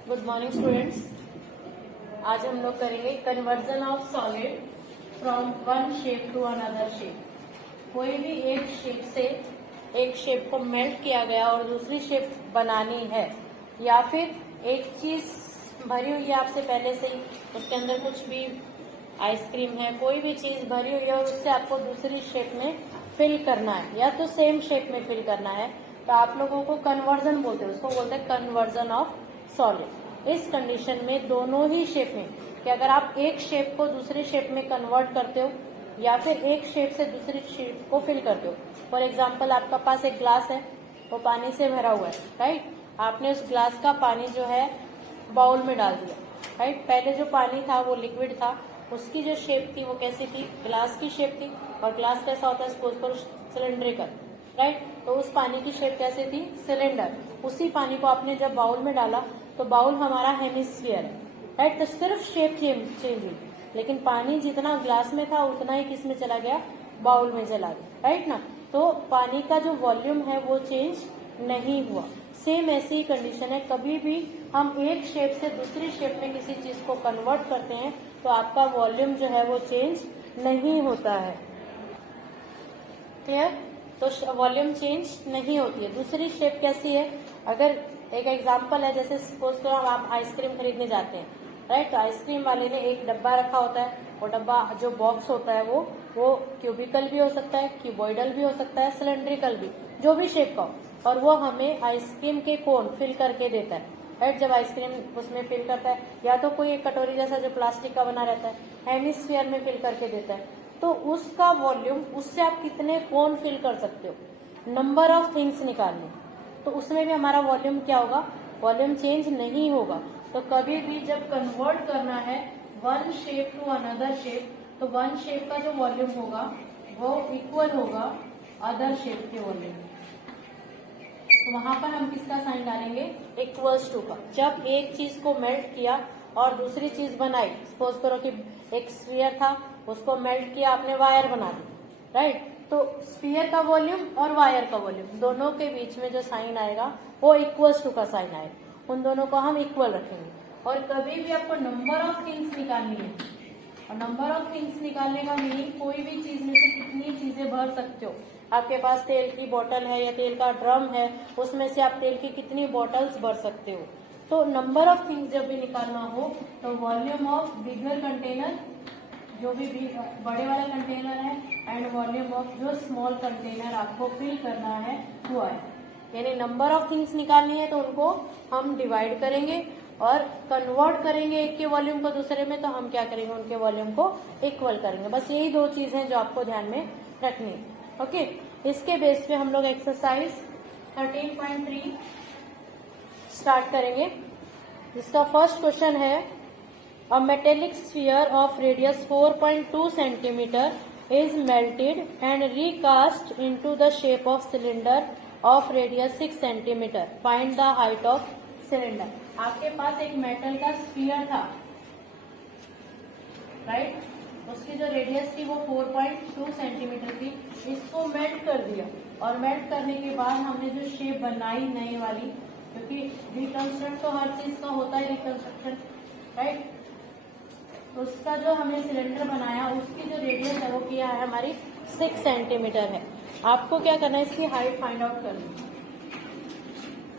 Good morning students. आज हम लोग करेंगे conversion of solid from one shape to another shape. कोई भी एक शेप से एक शेप को मेल्ट किया गया और दूसरी शेप बनानी है, या फिर एक चीज भरी हुई है आपसे पहले से ही, उसके अंदर कुछ भी आइसक्रीम है, कोई भी चीज भरी हुई है और उससे आपको दूसरी शेप में फिल करना है या तो सेम शेप में फिल करना है, तो आप लोगों को कन्वर्जन बोलते हैं। उसको बोलते हैं कन्वर्जन ऑफ सॉलिड। इस कंडीशन में दोनों ही शेप में, कि अगर आप एक शेप को दूसरी शेप में कन्वर्ट करते हो या फिर एक शेप से दूसरी शेप को फिल करते हो। फॉर एग्जाम्पल, आपका पास एक ग्लास है, वो पानी से भरा हुआ है, राइट। आपने उस ग्लास का पानी जो है बाउल में डाल दिया, राइट। पहले जो पानी था वो लिक्विड था, उसकी जो शेप थी वो कैसी थी, ग्लास की शेप थी। और ग्लास कैसा होता है, सपोज करो सिलेंड्रिकल, राइट। तो उस पानी की शेप कैसे थी, सिलेंडर। उसी पानी को आपने जब बाउल में डाला तो बाउल हमारा हेमिस्फीयर है, राइट। तो सिर्फ शेप चेंज हुई, लेकिन पानी जितना ग्लास में था उतना ही किस में चला गया, बाउल में चला गया, राइट ना। तो पानी का जो वॉल्यूम है वो चेंज नहीं हुआ। सेम ऐसी ही कंडीशन है, कभी भी हम एक शेप से दूसरी शेप में किसी चीज को कन्वर्ट करते हैं तो आपका वॉल्यूम जो है वो चेंज नहीं होता है। क्लियर। तो वॉल्यूम चेंज नहीं होती है। दूसरी शेप कैसी है, अगर एक एग्जांपल है, जैसे सपोज करो आप आइसक्रीम खरीदने जाते हैं, राइट। तो आइसक्रीम वाले ने एक डब्बा रखा होता है, वो डब्बा जो बॉक्स होता है वो क्यूबिकल भी हो सकता है, क्यूबॉइडल भी हो सकता है, सिलेंड्रिकल भी, जो भी शेप का हो, और वो हमें आइसक्रीम के कोन फिल करके देता है, राइट। जब आइसक्रीम उसमें फिल करता है, या तो कोई एक कटोरी जैसा जो प्लास्टिक का बना रहता है, हेमिस्फीयर में फिल करके देता है, तो उसका वॉल्यूम, उससे आप कितने कोन फिल कर सकते हो, नंबर ऑफ थिंग्स निकालने, तो उसमें भी हमारा वॉल्यूम क्या होगा, वॉल्यूम चेंज नहीं होगा। तो कभी भी जब कन्वर्ट करना है one shape to another shape, तो वन शेप का जो वॉल्यूम होगा वो इक्वल होगा अदर शेप के वॉल्यूम। तो वहां पर हम किसका साइन डालेंगे, इक्वल्स टू का। जब एक चीज को मेल्ट किया और दूसरी चीज बनाई, सपोज करो कि एक स्फीयर था, उसको मेल्ट किया आपने, वायर बना दी, राइट। तो स्फीयर का वॉल्यूम और वायर का वॉल्यूम दोनों के बीच में जो साइन आएगा वो इक्वल्स टू का साइन आएगा। उन दोनों को हम इक्वल रखेंगे। और कभी भी आपको नंबर ऑफ थिंग्स निकालनी है, और नंबर ऑफ थिंग्स निकालने का मीनिंग कोई भी चीज में से कितनी चीजें भर सकते हो। आपके पास तेल की बोतल है या तेल का ड्रम है, उसमें से आप तेल की कितनी बोतल्स भर सकते हो। तो नंबर ऑफ थिंग्स जब भी निकालना हो तो वॉल्यूम ऑफ बिगर कंटेनर, जो भी बड़े वाला कंटेनर है, एंड वॉल्यूम ऑफ जो स्मॉल कंटेनर आपको फिल करना है वो है। यानी नंबर ऑफ थिंग्स निकालनी है तो उनको हम डिवाइड करेंगे और कन्वर्ट करेंगे एक के वॉल्यूम को दूसरे में, तो हम क्या करेंगे, उनके वॉल्यूम को इक्वल करेंगे। बस यही दो चीज हैं जो आपको ध्यान में रखनी है। ओके, इसके बेस पे हम लोग एक्सरसाइज 13.3 स्टार्ट करेंगे। इसका फर्स्ट क्वेश्चन है, a metallic sphere of radius 4.2 centimetre is melted and recast into the shape of cylinder of radius 6 centimeter. Find the height of cylinder. आपके पास एक मेटल का स्फीयर था, राइट। उसकी जो रेडियस थी वो 4.2 सेंटीमीटर थी। इसको मेल्ट कर दिया, और मेल्ट करने के बाद हमने जो शेप बनाई नई वाली, क्योंकि रिकंस्ट्रक्ट तो हर चीज का होता है, रिकंस्ट्रक्शन, राइट। तो उसका जो हमने सिलेंडर बनाया, उसकी जो रेडियस है वो किया है हमारी 6 सेंटीमीटर है। आपको क्या करना है, इसकी हाइट फाइंड आउट करनी,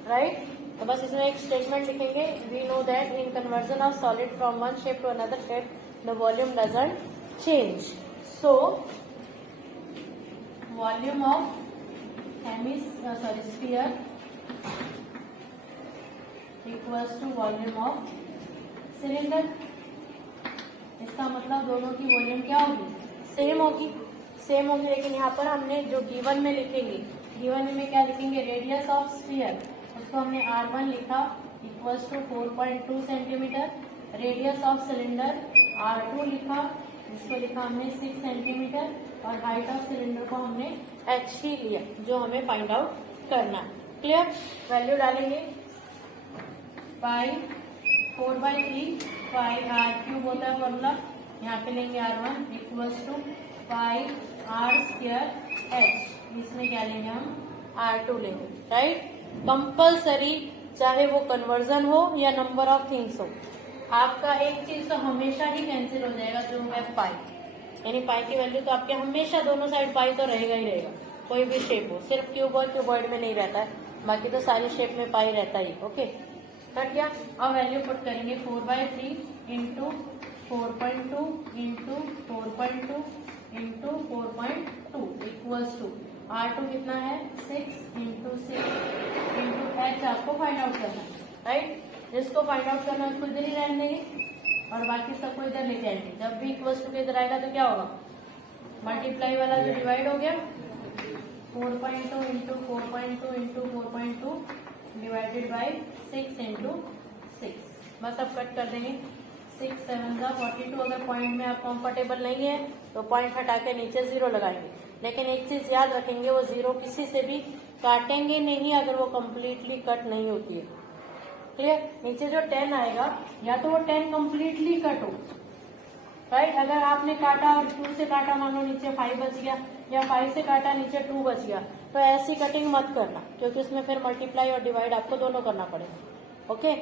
राइट। तो बस इसमें एक स्टेटमेंट लिखेंगे, we know that in conversion of solid from one shape to another shape the volume doesn't change, so volume of sphere equals to volume of cylinder. इसका मतलब दोनों की वॉल्यूम क्या होगी, सेम होगी, सेम होगी। लेकिन यहाँ पर हमने जो गिवन में लिखेंगे, गिवन में क्या लिखेंगे, रेडियस ऑफ स्फीयर, उसको हमने R1 लिखा equals to 4.2 centimetre. Radius of cylinder R2 लिखा, जिसको लिखा हमने 6 सेंटीमीटर, और हाइट ऑफ सिलेंडर को हमने h ही लिया, जो हमें फाइंड आउट करना है। क्लियर। वैल्यू डालेंगे, पाई 4/3 पाई R³ होता है फॉर्मूला, यहाँ पे लेंगे R1 equals to pi R² H, इसमें क्या लेंगे हम, R2 लेंगे, राइट। कंपल्सरी चाहे वो कन्वर्जन हो या नंबर ऑफ थिंग्स हो, आपका एक चीज तो हमेशा ही कैंसिल हो जाएगा जो है पाई, यानी पाई की वैल्यू तो आपके हमेशा दोनों साइड पाई तो रहेगा ही रहेगा, कोई भी शेप हो, सिर्फ क्यूबॉइड में नहीं रहता है, बाकी तो सारी शेप में पाई रहता ही। ओके, कट गया। अब वैल्यू पुट करेंगे 4/3 into 4.2 into 4.2 into 4.2 equals to R2 कितना है 6 इंटू 6 इंटू H आपको फाइंड आउट करना है, राइट। जिसको फाइंड आउट करना है उसको इधर ही रहने देंगे और बाकी सबको इधर लेके आएंगे। जब भी इक्वल्स टू के इधर आएगा तो क्या होगा, मल्टीप्लाई वाला जो डिवाइड हो गया 4.2 into 4.2 into 4.2 divided by 6 into 6। बस अब कट कर देंगे। 6 7 42। अगर पॉइंट में आप कंफर्टेबल नहीं है तो पॉइंट हटा के नीचे 0 लगाएंगे, लेकिन एक चीज याद रखेंगे, वो 0 किसी से भी काटेंगे नहीं अगर वो कम्प्लीटली कट नहीं होती है। क्लियर। नीचे जो 10 आएगा या तो वो 10 कम्प्लीटली कट हो, राइट। अगर आपने काटा और 2 से काटा, मान लो नीचे 5 बच गया, या 5 से काटा नीचे 2 बच गया, तो ऐसी कटिंग मत करना, क्योंकि उसमें फिर मल्टीप्लाई और डिवाइड आपको दोनों करना पड़ेगा। ओके,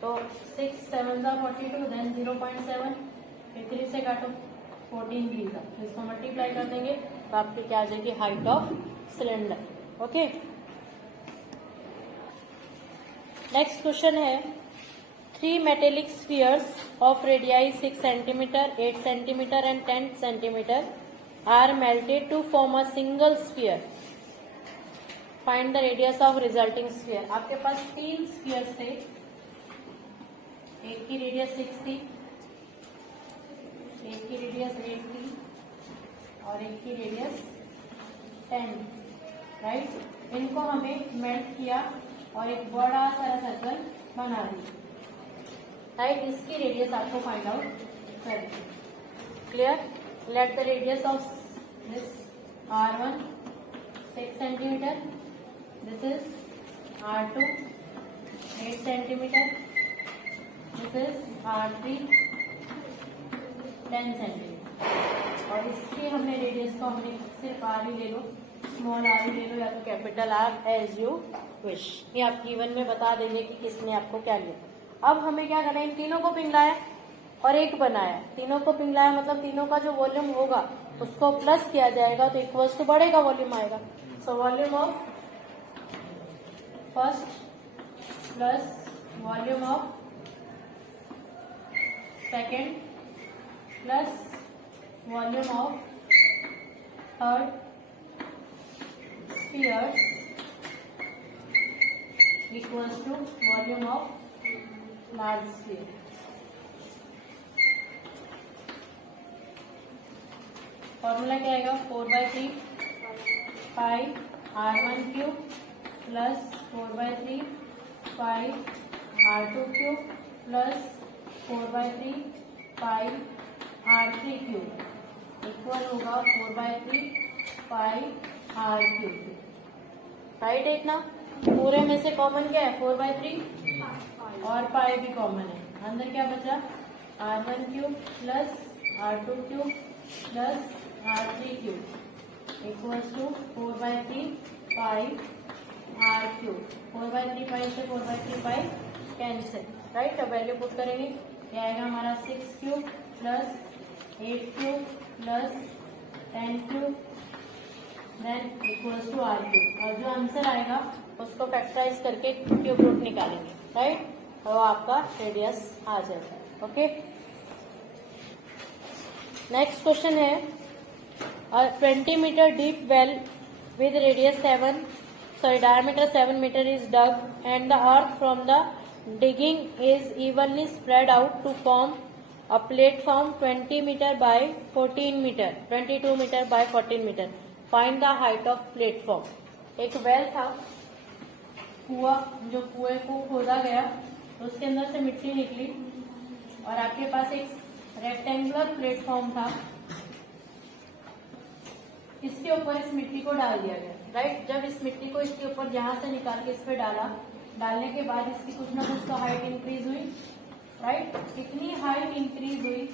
तो 6 7 42 देन 0.7 फिर 3 से काटो 14 भी था, तो इसको मल्टीप्लाई कर देंगे तो आपकी क्या आ जाएगी, height of cylinder. Okay, next question है 3 metallic spheres of radii 6 cm, 8 cm and 10 cm are melted to form a single sphere. Find the radius of resulting sphere. आपके पास 3 spheres थे, एक की रेडियस 6 थी, एक की रेडियस 8 थी और एक की रेडियस 10, राइट। इनको हमें मेल्ट किया और एक बड़ा सारा सर्कल बना दिया, राइट। इसकी रेडियस आपको फाइंड आउट करनी है। Clear. Let the radius of this R1 6 centimetre, this is R2 8 centimetre, this is R3 10 centimetre. और इसकी हमने रेडियस को हमने सिर्फ R ही ले लो, स्मॉल R ही ले लो, या तो capital R, as you wish. ये आप गिवन में बता देंगे कि किसने आपको क्या लिया। अब हमें क्या करना है, इन तीनों को पिघलाया और एक बनाया। तीनों को पिघलाया मतलब तीनों का जो वॉल्यूम होगा उसको प्लस किया जाएगा तो इक्वल्स टू बढ़ेगा वॉल्यूम आएगा। So volume of first plus volume of second plus volume of third spheres equals to volume of large sphere. Formula क्या आएगा, 4/3 pi R1 cube plus 4/3 pi R2 cube plus 4/3 pi R3 cube equal होगा 4/3 pi R cube. Right है। इतना पूरे में से common क्या है, 4/3 और पाई भी कॉमन है। अंदर क्या बचा, R1 cube plus R2 cube plus R3 cube equals to 4/3 pi R cube. 4/3 pi से 4/3 पाई कैंसिल, राइट। अब वैल्यू पुट करेंगे, ये आएगा हमारा 6 cube plus 8 cube plus 10 cube then equals to R cube. और जो आंसर आएगा उसको फैक्टराइज करके क्यूब रूट निकालेंगे, राइट। तो आपका रेडियस आ जाएगा। ओके, नेक्स्ट क्वेश्चन है 20 meter deep well with radius 7, sorry diameter 7 meter is dug and the earth from the digging is evenly spread out to form a platform 20 meter by 14 meter, 22 meter by 14 meter. Find the height of platform. एक well था, कुआं, जो कुएं को खोदा गया उसके अंदर से मिट्टी निकली और आपके पास एक रेक्टेंगुलर प्लेटफॉर्म था, इसके ऊपर इस मिट्टी को डाल दिया गया, राइट। जब इस मिट्टी को इसके ऊपर यहाँ से निकाल के इस पे डाला, डालने के बाद इसकी कुछ ना कुछ तो हाइट इंक्रीज हुई, राइट। इतनी हाइट इंक्रीज हुई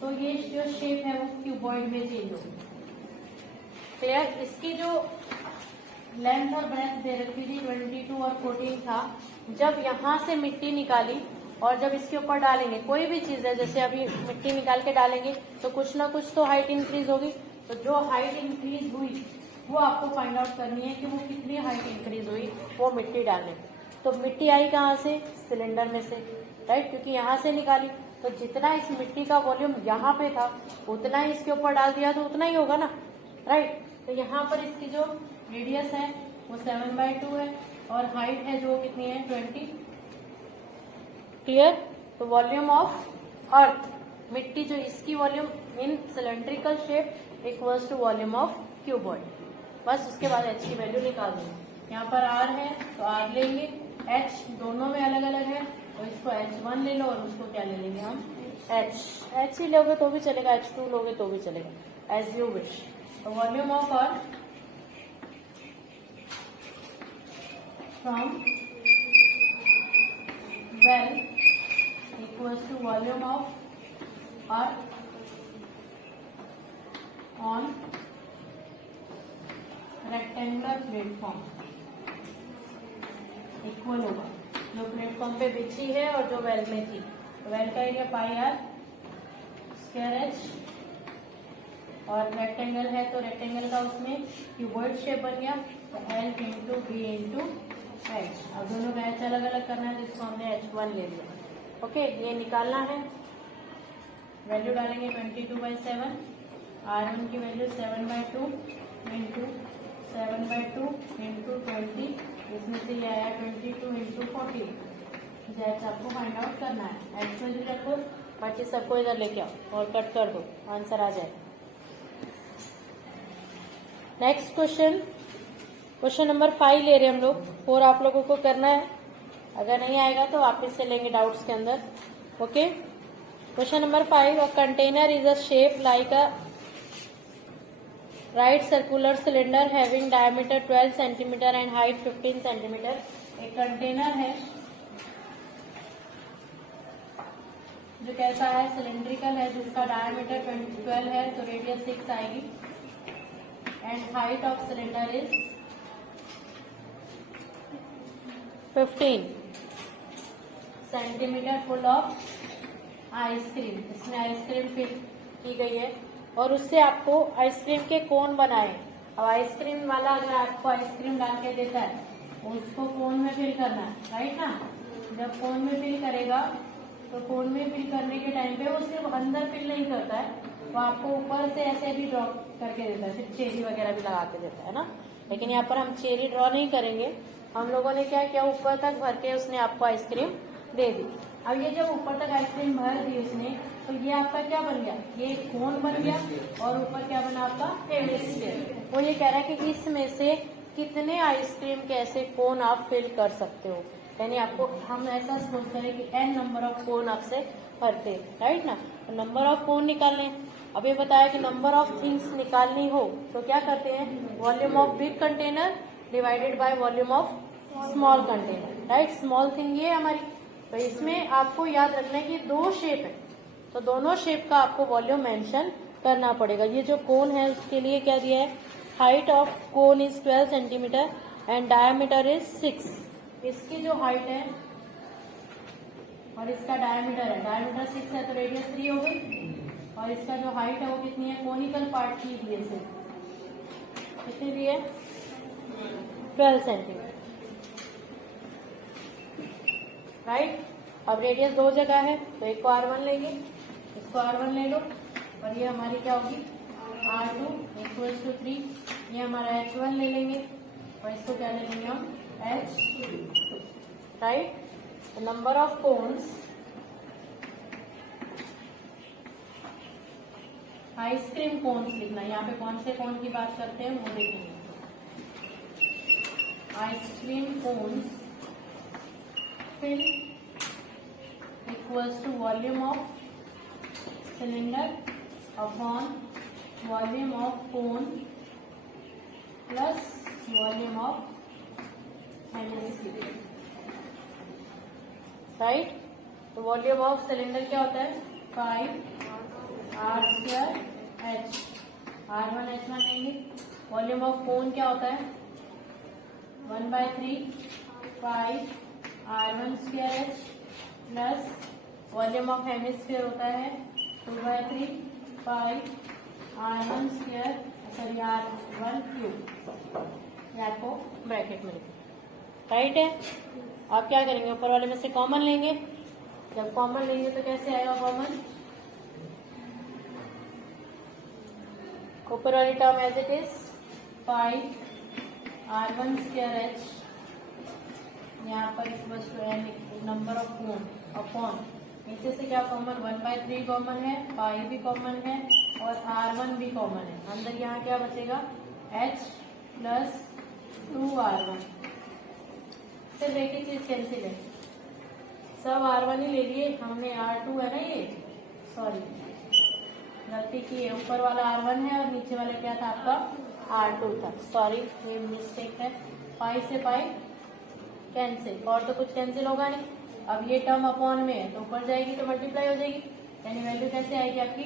तो ये जो शेप है वो क्यूबॉइड में चेंज हो गई। क्लियर। इसकी जो लेंथ और ब्रेथ दे रखी थी 22 और 14 था। जब यहाँ से मिट्टी निकाली और जब इसके ऊपर डालेंगे कोई भी चीज है, जैसे अभी मिट्टी निकाल के डालेंगे तो कुछ ना कुछ तो हाइट इंक्रीज होगी। तो जो हाइट इंक्रीज हुई वो आपको फाइंड आउट करनी है कि वो कितनी हाइट इंक्रीज हुई वो मिट्टी डालने में। तो मिट्टी आई कहाँ से? सिलेंडर में से, राइट, क्योंकि यहाँ से निकाली तो जितना इस मिट्टी का वॉल्यूम यहाँ पे था उतना ही इसके ऊपर डाल दिया तो उतना ही होगा ना, राइट। तो यहाँ पर इसकी जो रेडियस है वो 7/2 है और हाइट है जो कितनी है 20। क्लियर? तो वॉल्यूम ऑफ अर्थ, मिट्टी जो इसकी volume in cylindrical shape equals to volume of cuboid. बस उसके बाद एच की वैल्यू निकाल देंगे। यहाँ पर आर है तो आर लेंगे, एच दोनों में अलग अलग है तो इसको H1 ले लो और उसको क्या ले लेंगे हम एच ही लोगे तो भी चलेगा, H2 लोगे तो भी चलेगा, एज यू विश। तो volume of earth from well equals to volume of earth on rectangular platform equal होगा जो प्लेटफॉर्म पे बिछी है और जो वेल में थी। तो वेल का area pi R square H और रेक्टेंगल है तो रेक्टेंगल का उसमें क्यूबॉइड शेप बन गया तो L into B into H. अब दोनों का एच अलग अलग करना है तो इसको हमने H1 ले लिया। ओके, ये निकालना है। वैल्यू डालेंगे 22/7, R1 की वैल्यू 7/2 इंटू 7/2 इंटू 20, इसमें से ये आया 22 इंटू 40। जैच आपको फाइंड आउट करना है। एच में भी रखो, बाकी सबको इधर लेके आओ और कट कर दो, आंसर आ जाए। नेक्स्ट क्वेश्चन, क्वेश्चन नंबर 5 ले रहे हम लोग। 4 आप लोगों को करना है, अगर नहीं आएगा तो वापिस से लेंगे डाउट्स के अंदर। Okay, question number 5, a container is a shape like a right circular cylinder having diameter 12 centimetre and height 15 centimetre. एक कंटेनर है जो कैसा है, सिलेंड्रिकल है, जिसका डायमीटर 12 है तो रेडियस 6 आएगी and height of cylinder is 15 centimetre, full of ice cream. इसमें आइसक्रीम फिल की गई है और उससे आपको आइसक्रीम के कोन बनाए। अब आइसक्रीम वाला अगर आपको आइसक्रीम डाल के देता है उसको कोन में फिल करना है, राइट ना। जब कोन में फिल करेगा तो कोन में फिल करने के टाइम पे वो सिर्फ अंदर फिल नहीं करता है, वो आपको ऊपर से ऐसे भी ड्रॉ करके देता है, फिर चेरी वगैरह भी लगा के देता है ना। लेकिन यहाँ पर हम चेरी ड्रॉ नहीं करेंगे, हम लोगों ने क्या किया, ऊपर तक भर के उसने आपको आइसक्रीम दे दी। अब ये जब ऊपर तक आइसक्रीम भर दी उसने तो ये आपका क्या बन गया, ये कोन बन गया और ऊपर क्या बना आपका हेमिस्फीयर। वो ये कह रहा है कि इसमें से कितने आइसक्रीम के ऐसे कोन आप फिल कर सकते हो, यानी आपको हम ऐसा सपोज करें कि n नंबर ऑफ कोन आपसे भरते, राइट ना। तो नंबर ऑफ कोन निकालने। अब ये बताया कि नंबर ऑफ थिंग्स निकालनी हो तो क्या करते हैं, volume of big container divided by volume of small container, right. Small thing ये हमारी, तो इसमें आपको याद रखना है कि 2 शेप है तो दोनों शेप का आपको वॉल्यूम मेंशन करना पड़ेगा। ये जो कोन है उसके लिए क्या दिया है, height of cone is 12 centimetre and diameter is 6। इसकी जो हाइट है और इसका डायमीटर है, डायमीटर 6 है तो रेडियस 3 हो गई और इसका जो हाइट है वो कितनी है, कोनिकल पार्ट की दिए से कितनी दी है 12 सेंटीमीटर, राइट। अब रेडियस 2 जगह है तो एक को R1 लेंगे, इसको R1 ले लो और ये हमारी क्या होगी R2 इक्वल्स टू 3। ये हमारा H1 ले लेंगे और इसको क्या ले लेंगे हम H2, right. Number of cones, ice cream cones लिखना, यहाँ पे कौन से कोन की बात करते हैं वो देखेंगे। Ice cream cones fill equals to volume of cylinder upon volume of cone plus volume of hemisphere, right. तो वॉल्यूम ऑफ सिलेंडर क्या होता है 5R² H, R1 H1 लेंगे। वॉल्यूम ऑफ कोन क्या होता है 1/3 पाई R1 square H plus volume of hemisphere होता है 2/3 पाई R1 square sorry R1 cube. ये आपको ब्रैकेट में लिखना राइट है। आप क्या करेंगे, ऊपर वाले में से कॉमन लेंगे। जब कॉमन लेंगे तो कैसे आएगा कॉमन, ऊपर वाली term as it is pi R1 square H, यहाँ पर equals to n number of cone upon, नीचे से क्या कॉमन 1/3 कॉमन है, पाई भी कॉमन है और R1 भी कॉमन है। अंदर यहाँ क्या बचेगा H प्लस 2R1। सिर्फ एक ही चीज कैंसिल है, सब R1 ही ले लिए हमने, R2 है ना, ये सॉरी गलती की है, ऊपर वाला R1 है और नीचे वाला क्या था आपका R2 था, सॉरी ये मिस्टेक है। पाई से पाई कैंसिल, और तो कुछ कैंसिल होगा नहीं। अब ये टर्म अपॉन में है तो ऊपर जाएगी तो मल्टीप्लाई हो जाएगी, यानी वैल्यू कैसे आएगी आपकी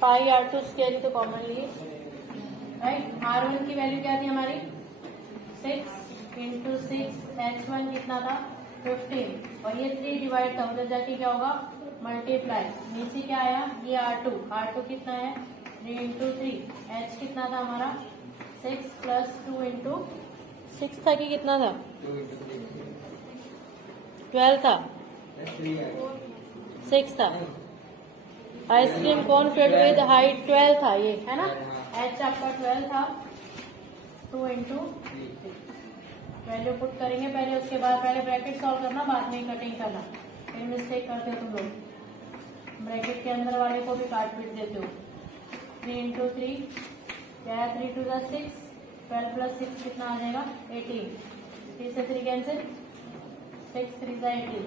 पाई R2 स्क्वायर तो कॉमन लिए राइट। R1 की वैल्यू क्या थी हमारी 6 इंटू 6 H1 कितना था 15 और ये 3 डिवाइड था, उधर जाके क्या होगा मल्टीप्लाई, नीचे क्या आया ये R2 कितना है 3 इंटू 3, H कितना था हमारा 6 प्लस 2 इंटू 6 था कि कितना था 12 था 6 था। आइसक्रीम कौन फिल्ड विद हाइट 12 था ये है ना, H आपका 12 था 2 इंटू वैल्यू पुट करेंगे पहले, उसके बाद पहले ब्रैकेट सॉल्व करना, बाद में कटिंग करना, फिर मिस्टेक करते हो तुम लोग, ब्रैकेट के अंदर वाले को भी काट पीट देते हो। 3 इंटू 3 क्या है 3 टू 6, 12 प्लस 6 कितना आ जाएगा 18, 3 से 3 कैंसिल, 6 3 18,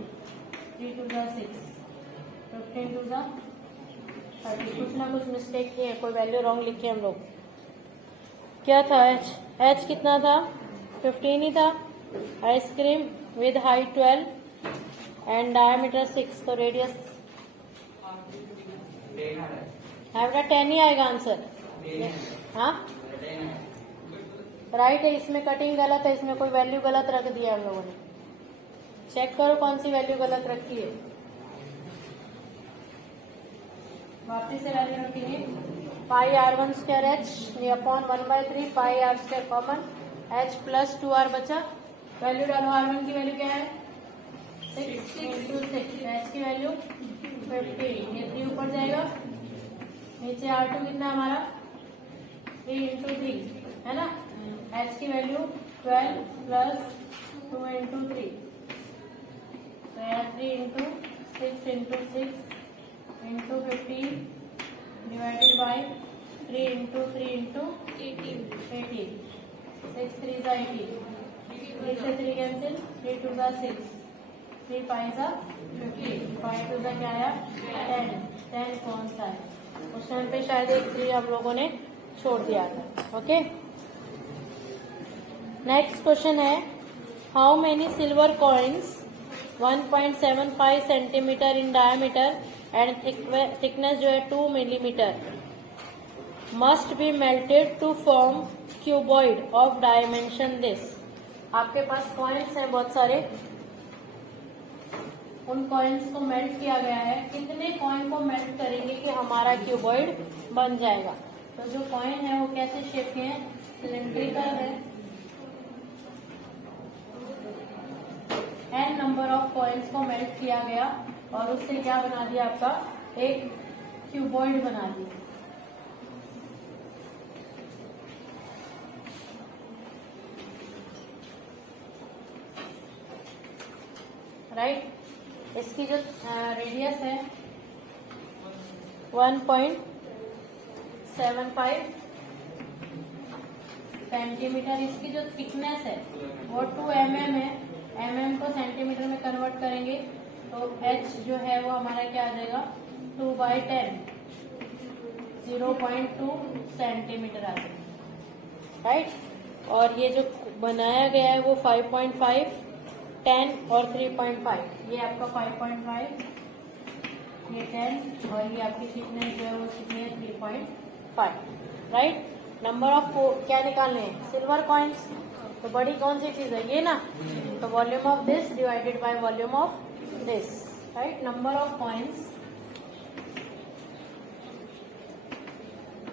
3 टू 6, 15 टू 30, कुछ ना कुछ मिस्टेक किए, कोई वैल्यू रॉन्ग लिखे हम लोग। क्या था H कितना था 15 ही था, ice cream with height 12 and diameter 6, तो रेडियस बेटा 10 ही आएगा आंसर। हाँ राइट है, इसमें कटिंग गलत है, इसमें कोई वैल्यू गलत रख दिया हम लोगों ने, चेक करो कौन सी वैल्यू गलत रखी है, वापिस से वैल्यू रखेंगे पाई R1 स्क्वायर एच अपॉन 1/3 पाई R square common, H plus 2R बचा, वैल्यू डालो R1 की वैल्यू क्या है 6 इंटू 6, H की वैल्यू 15, ये 3 ऊपर जाएगा, नीचे R2 कितना हमारा 3 इंटू 3 है ना, H की वैल्यू 12 प्लस 2 इंटू 3, तो यहाँ 3 into 6 into 6 into 15 divided by 3 into 3 into 18, 6 3 जा 18, 3 से 3 कैंसिल, 3 2 जा 6, 3 5 जा 15, 5 2 जा क्या आया 10 कौन सा है, उस टाइम पे शायद एक 3 हम लोगों ने छोड़ दिया था। ओके, नेक्स्ट क्वेश्चन है how many silver coins 1.75 centimeter in diameter and thickness जो है 2 millimeter must be melted to form cuboid of dimension this. आपके पास कॉइन्स हैं बहुत सारे, उन कॉइन्स को मेल्ट किया गया है, कितने कॉइन को मेल्ट करेंगे कि हमारा क्यूबॉइड बन जाएगा। तो जो कॉइन है वो कैसे शेप के हैं, सिलेंड्रिकल है, n नंबर ऑफ कॉइन्स को मेल्ट किया गया और उससे क्या बना दिया आपका एक क्यूबॉइड बना दिया। राइट, इसकी जो रेडियस है 1.75 सेंटीमीटर, इसकी जो थिकनेस है वो 2 mm है, mm को सेंटीमीटर में कन्वर्ट करेंगे तो h जो है वो हमारा क्या आ जाएगा 2/10, 0.2 सेंटीमीटर आ जाएगा। राइट, और ये जो बनाया गया है वो 5.5, 10 और 3.5, ये आपका 5.5, ये 10 और ये आपकी थिकनेस जो है वो कितनी है 3.5, राइट। नंबर ऑफ क्या निकालने हैं, सिल्वर कॉइन्स, तो बड़ी कौन सी चीज है ये ना, तो volume of this divided by volume of this, right. Number of coins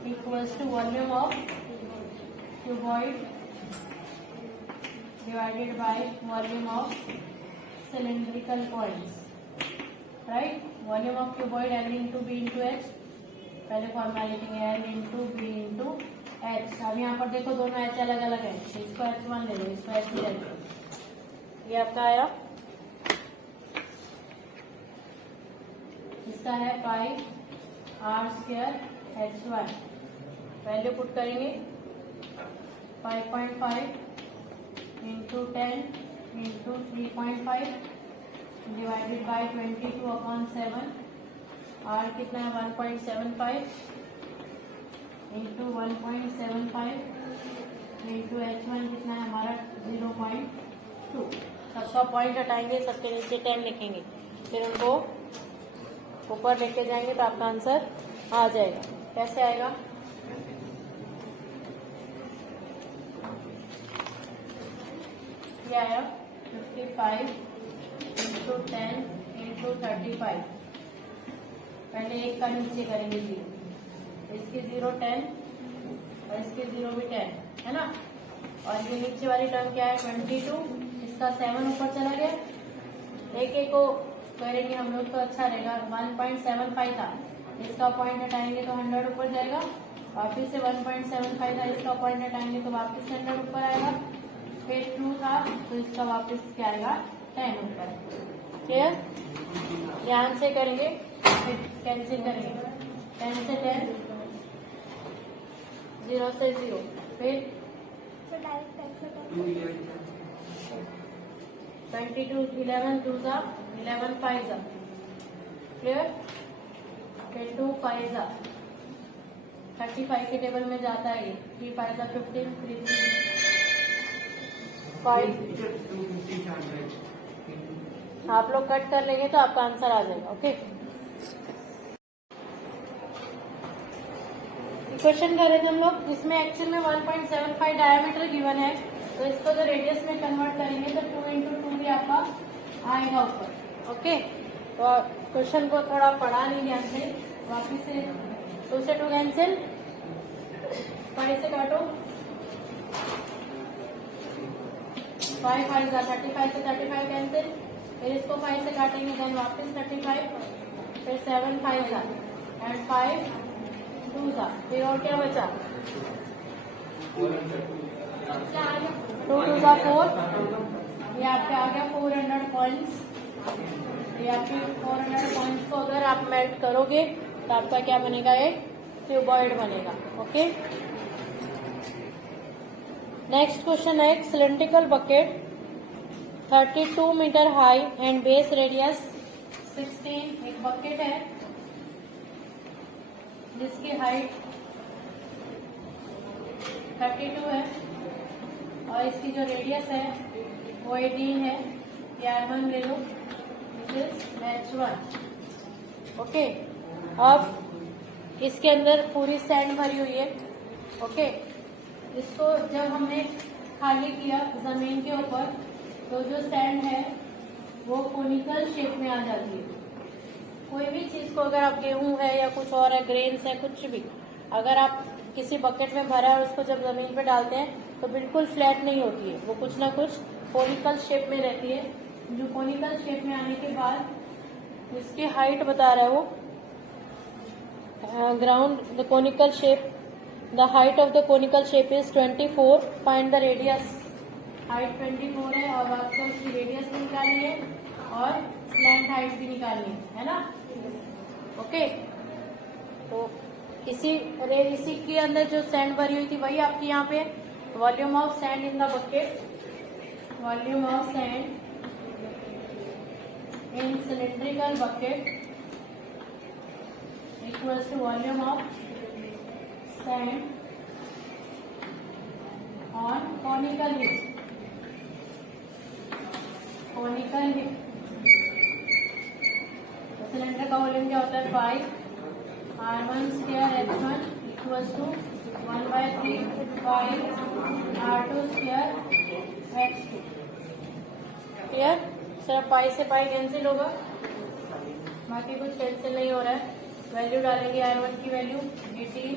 equals to volume of cuboid divided by volume of cylindrical coins, right। volume of cuboid L into B into H, पहले formula लिखेंगे L into B into H। अब यहाँ पर देखो दोनों H अलग अलग है, इसको H1 ले लो, इसको H ले लो, ये आपका आया, इसका है पाई R square H1, value put करेंगे 5.5 into 10 into 3.5 divided by 22/7, R कितना है 1.75 into 1.75 into H1 कितना है हमारा 0.2। सबका पॉइंट हटाएंगे, सबके नीचे 10 लिखेंगे, फिर उनको ऊपर लेके जाएंगे तो आपका आंसर आ जाएगा। कैसे आएगा, आया 55 into 10 into 35, पहले एक का नीचे करेंगे 0, इसके 0 10 और इसके 0 भी 10 है ना, और ये नीचे वाली टर्म क्या है 22, इसका 7 ऊपर चला गया, एक एक को करेंगे हम लोग तो अच्छा रहेगा। 1.75 था, इसका पॉइंट हटाएंगे तो 100 ऊपर जाएगा, वापिस से 1.75 था, इसका पॉइंट हटाएंगे तो वापिस से 100 ऊपर आएगा, फिर 2 था तो इसका वापस क्या आएगा 10 ऊपर। क्लियर, ध्यान से करेंगे, फिर कैंसिल करेंगे, 10 से 10, 0 से 0, फिर 22, 11 2 जा 11 5 जा, क्लियर, फिर 2 5 जा 35 के टेबल में जाता है ये, 3 5 जा 15, 3 5, आप लोग कट कर लेंगे तो आपका आंसर आ जाएगा। ओके, क्वेश्चन कर रहे थे हम लोग, जिसमें एक्चुअल में 1.75 डायमीटर गिवन है, तो इसको जो रेडियस में कन्वर्ट करेंगे तो 2 into 2 भी आपका आएगा ऊपर। ओके, तो क्वेश्चन को थोड़ा पढ़ा नहीं ध्यान से, वापिस से 2 से 2 कैंसिल, 5 से काटो, 5 5 जा 35 से 35 कैंसिल, फिर इसको 5 से काटेंगे, देन वापस 35, फिर 7 5 जा एंड 5 2 जा, फिर और क्या बचा 2 2 जा 4, ये आपके आ गया 400 पॉइंट्स। ये आपके 400 पॉइंट्स को अगर आप मेल्ट करोगे तो आपका क्या बनेगा, एक क्यूबॉइड बनेगा। ओके, नेक्स्ट क्वेश्चन है, एक cylindrical bucket 32 meter high and base radius 16, एक बकेट है जिसकी हाइट 32 है और इसकी जो रेडियस है वो 18 है, ये R1 ले लो, दिस इज H1। ओके, अब इसके अंदर पूरी सैंड भरी हुई है। ओके, इसको जब हमने खाली किया जमीन के ऊपर तो जो सैंड है वो कोनिकल शेप में आ जाती है। कोई भी चीज को अगर आप गेहूं है या कुछ और है, ग्रेन्स है, कुछ भी अगर आप किसी बकेट में भरा है उसको जब जमीन पे डालते हैं तो बिल्कुल फ्लैट नहीं होती है, वो कुछ ना कुछ कोनिकल शेप में रहती है। जो कोनिकल शेप में आने के बाद इसकी हाइट बता रहा है वो ground the conical shape, the height of the conical shape is 24, find the radius. Height 24 है और आपको इसकी रेडियस भी निकालनी है और स्लैंट हाइट भी निकालनी है ना। ओके, तो इसी के अंदर जो सैंड भरी हुई थी वही आपकी यहाँ पे volume of sand in the bucket, volume of sand in cylindrical bucket equals to volume of sand on conical heap. Conical heap cylinder का वॉल्यूम क्या होता है 5 R1 square H1 equals to 1/3 5 R2 square H2। Clear? सिर्फ pi से pi cancel होगा, बाकी कुछ cancel नहीं हो रहा है। वैल्यू डालेंगे R1 की वैल्यू 18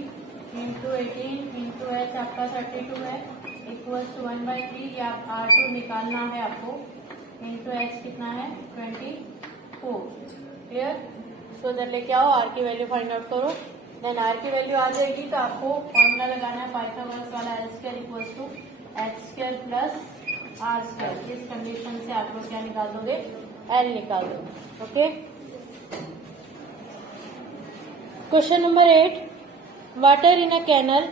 इंटू 18 इंटू H आपका 32 है इक्वल्स टू 1/3, या R2 निकालना है आपको, इंटू H कितना है 24। क्लियर? इसको इधर लेके आओ, R की वैल्यू फाइंड आउट करो। देन R की वैल्यू आ जाएगी तो आपको फॉर्मूला लगाना है पाइथागोरस वाला L square equals to H square plus R square. इस कंडीशन से आप लोग क्या निकाल दोगे, L निकाल दोगे। Okay, question number 8, water in a canal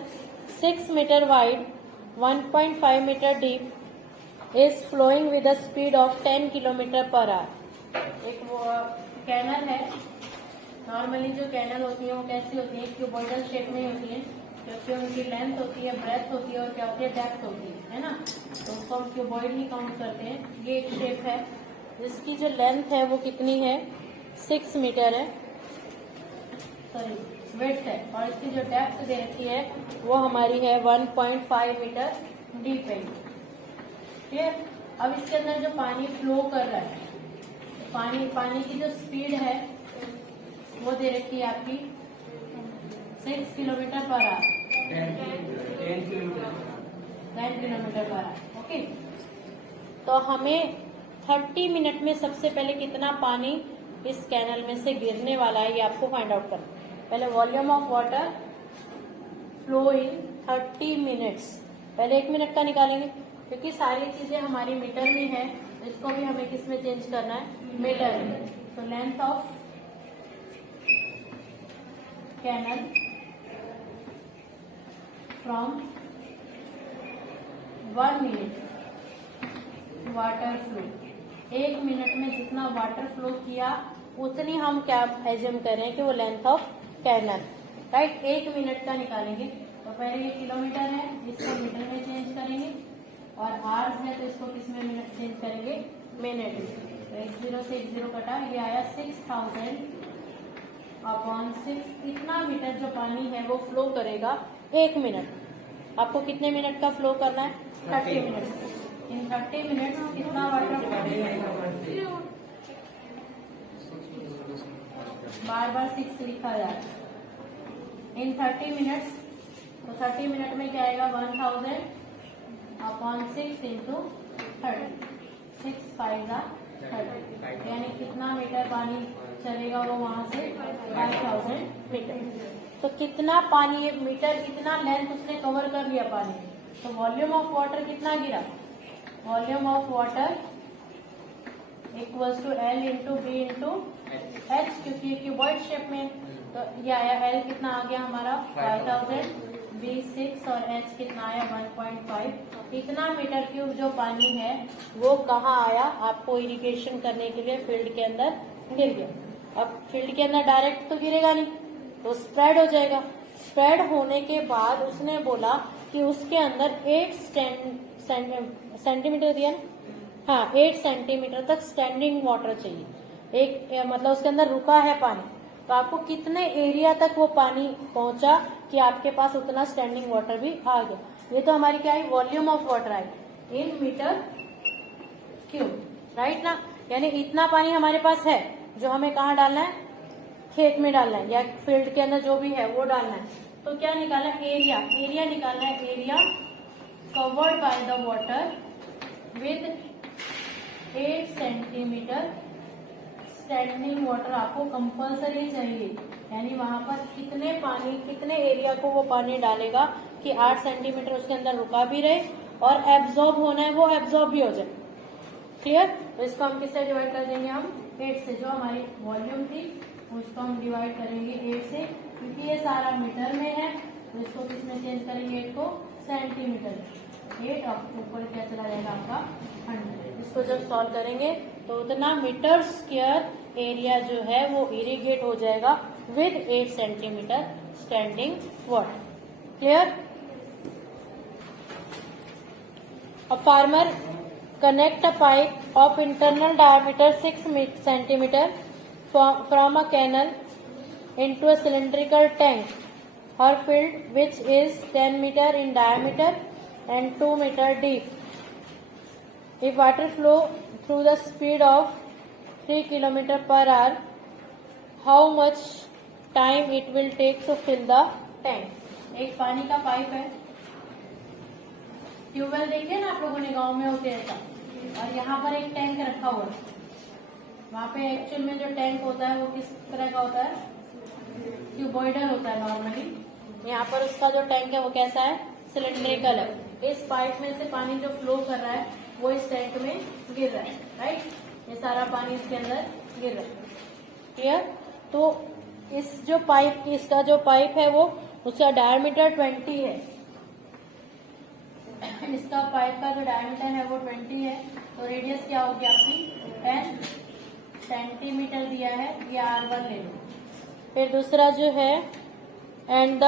6 meter wide 1.5 meter deep is flowing with a speed of 10 kilometer per hour. एक वो कैनल है, नॉर्मली जो कैनल होती है वो कैसी होती है, क्यूबॉइडल शेप में होती है, क्योंकि उनकी लेंथ होती है, ब्रेथ होती है और क्या होती है, डेप्थ होती है ना, तो उसको हम क्यूबॉइड ही काउंट करते हैं। ये एक शेप है जिसकी जो लेंथ है वो कितनी है 6 मीटर है, सॉरी विड्थ है, और इसकी जो डेप्थ दे रखी है वो हमारी है 1.5 मीटर डीप है। ठीक है, अब इसके अंदर जो पानी फ्लो कर रहा है, पानी की जो स्पीड है वो दे रखी है आपकी 6 kilometre per our, 10 kilometer per our. Okay, तो हमें 30 मिनट में सबसे पहले कितना पानी इस कैनल में से गिरने वाला है ये आपको फाइंड आउट करना। पहले volume of water flow in 30 minutes, पहले 1 मिनट का निकालेंगे क्योंकि सारी चीजें हमारी मीटर में है, इसको भी हमें किस में चेंज करना है, मीटर में। तो length of canal from 1 minute water flow, 1 minute में जितना वाटर फ्लो किया उतनी हम क्या एज्यूम करें कि वो length of canal, right. 1 minute का निकालेंगे तो पहले ये किलोमीटर है, इसको मीटर में चेंज करेंगे, और आवर्स है तो इसको किस में मिनट चेंज करेंगे, मिनट में। तो 10 से 10 कटा, ये आया 6000/6। इतना मीटर जो पानी है वो फ्लो करेगा 1 मिनट। आपको कितने मिनट का फ्लो करना है, 30 मिनट। इन 30 मिनट कितना वाटर, बार 6 लिखा जा रहा है। इन 30 मिनट्स, तो 30 मिनट में क्या आएगा 1000/6 इंटू 30, 6 5 30, यानी कितना मीटर पानी चलेगा वो वहां से 5000 मीटर। तो कितना पानी, मीटर कितना लेंथ उसने कवर कर लिया पानी। तो वॉल्यूम ऑफ वाटर कितना गिरा, volume of water equals to L into B into H, क्योंकि ये क्यूबॉइड शेप में, तो ये आया L कितना आ गया हमारा 5000, B 6 और H कितना आया 1.5। इतना मीटर क्यूब जो पानी है वो कहाँ आया, आपको इरिगेशन करने के लिए फील्ड के अंदर गिर गया। अब फील्ड के अंदर डायरेक्ट तो गिरेगा नहीं, तो स्प्रेड हो जाएगा। स्प्रेड होने के बाद उसने बोला कि उसके अंदर 8 सेंटीमीटर दिया ना, हाँ 8 सेंटीमीटर तक स्टैंडिंग वाटर चाहिए। एक मतलब उसके अंदर रुका है पानी, तो आपको कितने एरिया तक वो पानी पहुंचा कि आपके पास उतना स्टैंडिंग वाटर भी आ गया। ये तो हमारी क्या है, वॉल्यूम ऑफ वाटर आई इन मीटर क्यूब, राइट ना। यानी इतना पानी हमारे पास है जो हमें कहाँ डालना है, खेत में डालना है या फील्ड के अंदर जो भी है वो डालना है। तो क्या निकालना है, एरिया, एरिया निकालना है, area covered by the water with 8 centimetre standing water आपको कंपल्सरी चाहिए। यानी वहां पर कितने पानी, कितने एरिया को वो पानी डालेगा कि 8 सेंटीमीटर उसके अंदर रुका भी रहे और एब्जॉर्ब होना है वो एब्जॉर्ब भी हो जाए। क्लियर? तो इसको हम किससे डिवाइड कर देंगे, हम 8 से। जो हमारी वॉल्यूम थी उसको हम डिवाइड करेंगे 8 से, क्योंकि ये सारा मीटर में है तो इसको किस में चेंज करेंगे, 8 को सेंटीमीटर। 8 अब ऊपर क्या चला जाएगा आपका 100। इसको जब सॉल्व करेंगे तो उतना मीटर स्क्वायर एरिया जो है वो इरिगेट हो जाएगा with 8 centimetre standing water. Clear? A farmer connect a pipe of internal diameter 6 centimeter from a canal into a cylindrical tank or filled which is 10 meter in diameter and 2 meter deep. If water flow through the speed of 3 km per hour, how much time it will take to fill the tank? एक पानी का pipe है, tubewell देखे ना आप लोगों ने, गांव में होते ऐसा, और यहाँ पर एक टैंक रखा हुआ है। वहाँ पे एक्चुअल में जो टैंक होता है वो किस तरह का होता है? क्यूबॉइडल होता है नॉर्मली। यहाँ पर उसका जो टैंक है वो कैसा है? सिलेंड्रिकल है। इस पाइप में से पानी जो फ्लो कर रहा है वो इस टैंक में गिर रहा है, राइट? ये सारा पानी इसके अंदर गिर रहा है, क्लियर? तो इस जो पाइप, इसका जो पाइप है वो, उसका डायमीटर 20 है। इसका पाइप का जो डायमीटर है वो 20 है, तो रेडियस क्या होगी आपकी? 10 सेंटीमीटर दिया है, ये R1 ले लो। फिर दूसरा जो है, एंड द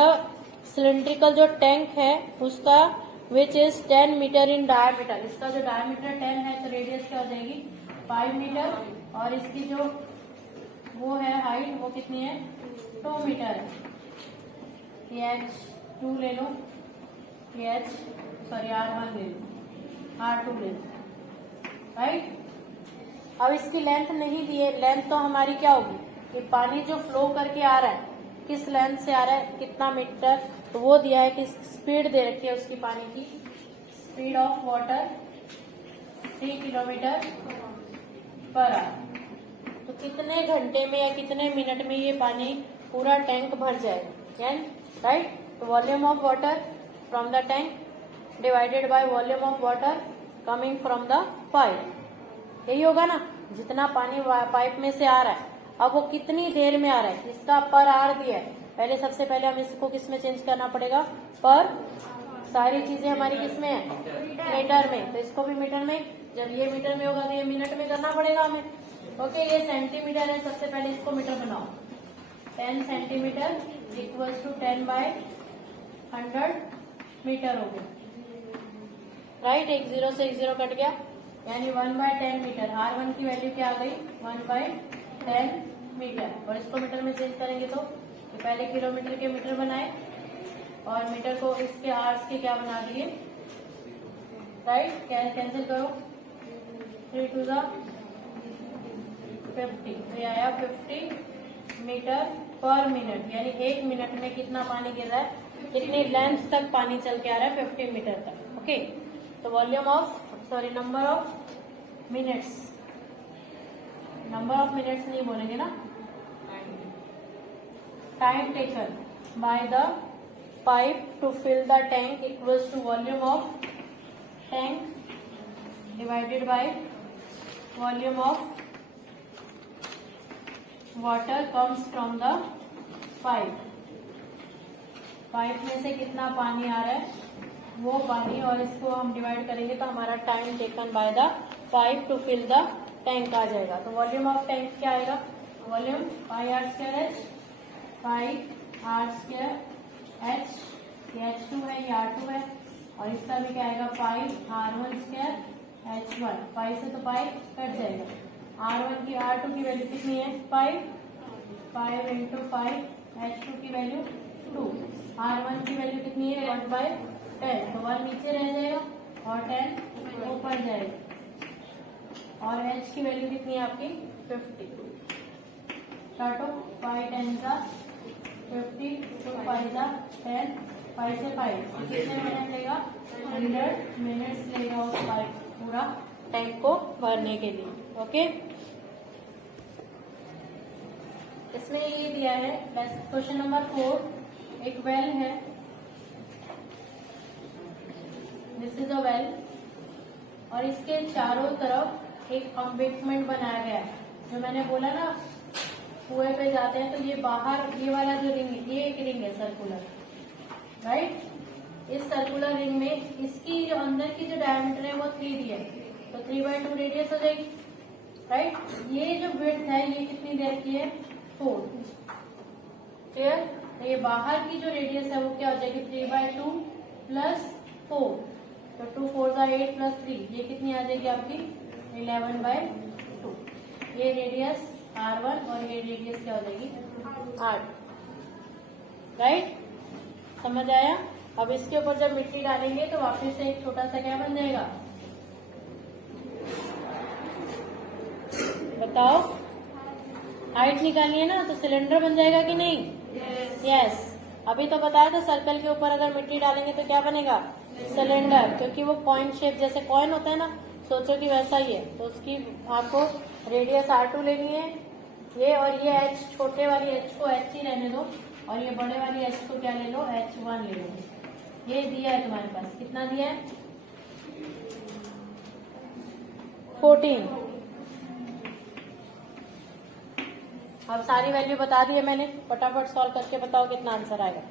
सिलेंड्रिकल जो टैंक है उसका which is 10 meter in diameter, इसका जो डायमीटर 10 है तो रेडियस क्या हो जाएगी? 5 मीटर, और इसकी जो वो है हाइट वो कितनी है? 2 मीटर है। H2 ले लो, R1 ले लो, R2 ले लो, राइट? अब इसकी लेंथ नहीं दी है, लेंथ तो हमारी क्या होगी? कि पानी जो फ्लो करके आ रहा है किस लेंथ से आ रहा है, कितना मीटर, तो वो दिया है कि स्पीड दे रखी है उसकी, पानी की speed of water 3 kilometre per our. तो कितने घंटे में या कितने मिनट में ये पानी पूरा टैंक भर जाएगा, राइट? तो volume of water from the tank divided by volume of water coming from the pipe, यही होगा ना? जितना पानी पाइप में से आ रहा है, अब वो कितनी देर में आ रहा है, इसका पर आवर दिया है। पहले सबसे पहले हम इसको किस में चेंज करना पड़ेगा? पर। सारी चीजें हमारी किस में है? मीटर में, तो इसको भी मीटर में। जब ये मीटर में होगा तो ये मिनट में करना पड़ेगा हमें। ओके, ये सेंटीमीटर है, सबसे पहले इसको मीटर बनाओ। 10 centimeter equals to 10 by 100 meter हो गया, राइट? एक जीरो से एक जीरो कट गया, यानी 1/10 मीटर। R1 की वैल्यू क्या आ गई? 1/10 मीटर। और इसको मीटर में चेंज करेंगे तो पहले किलोमीटर के मीटर बनाए और मीटर को इसके आवर्स के क्या बना दिए, राइट? कैंसिल करो, 3 to the 50, तो ये आया 50 मीटर पर मिनट, यानी एक मिनट में कितना पानी गिर रहा है, कितनी लेंथ तक पानी चल के आ रहा है? 50 मीटर तक। ओके, तो volume of, sorry, number of minutes, number of minutes नहीं बोलेंगे ना, time taken by the pipe to fill the tank equals to volume of tank divided by volume of water comes from the pipe. Pipe में से कितना पानी आ रहा है वो पानी, और इसको हम डिवाइड करेंगे तो हमारा time taken by the pipe to fill the tank आ जाएगा। तो वॉल्यूम ऑफ टैंक क्या आएगा? वॉल्यूम πr²h, πr² h, ये H2 है, ये R2 है, और इसका भी क्या आएगा? πr1² h1। पाई से तो पाई कट जाएगा। R1 की, R2 की वैल्यू कितनी है? 5 इंटू 5, H2 की वैल्यू 2, R1 की वैल्यू कितनी है? 1/10, तो 1 नीचे रह जाएगा और 10 ऊपर जाएगा, और H की वैल्यू कितनी है आपकी? 50। काटो, 5 10 का 50, 2 5 का 10, 5 से 5, कितने मिनट लेगा? 100 मिनट्स लेगा उस पाइप पूरा टैंक को भरने के लिए। ओके, इसमें ये दिया है क्वेश्चन नंबर 4, एक वेल है, दिस इज अ वेल, और इसके चारों तरफ एक एम्बैंकमेंट बनाया गया है। जो मैंने बोला ना, कुएं पे जाते हैं तो ये बाहर, ये वाला जो रिंग, ये एक रिंग है सर्कुलर, राइट? इस सर्कुलर रिंग में इसकी जो अंदर की जो डायमीटर है वो 3 दी है, तो 3/2 रेडियस हो जाएगी, राइट? ये जो विड्थ है ये कितनी दे रखी है? 4, क्लियर? तो ये बाहर की जो रेडियस है वो क्या हो जाएगी? 3/2 प्लस 4, तो 2 4 8 प्लस 3, ये कितनी आ जाएगी आपकी? 11/2। ये रेडियस R1 और ये रेडियस क्या हो जाएगी 8, राइट। समझ आया। अब इसके ऊपर जब मिट्टी डालेंगे तो वापस से एक छोटा सा क्या बन जाएगा, बताओ। हाइट निकालनी है ना, तो सिलेंडर बन जाएगा कि नहीं? यस। अभी तो बताया था सर्कल के ऊपर अगर मिट्टी डालेंगे तो क्या बनेगा, सिलेंडर, क्योंकि वो पॉइंट शेप जैसे कॉइन होता है ना, सोचो कि वैसा ही है। तो उसकी आपको रेडियस R2 लेनी है, ये और ये H, छोटे वाली H को H ही रहने दो, और ये बड़े वाली H को क्या ले लो, H1 ले लो। ये दिया है तुम्हारे पास, कितना दिया है 14। अब सारी वैल्यू बता दी है मैंने, फटाफट सॉल्व करके बताओ कितना आंसर आएगा।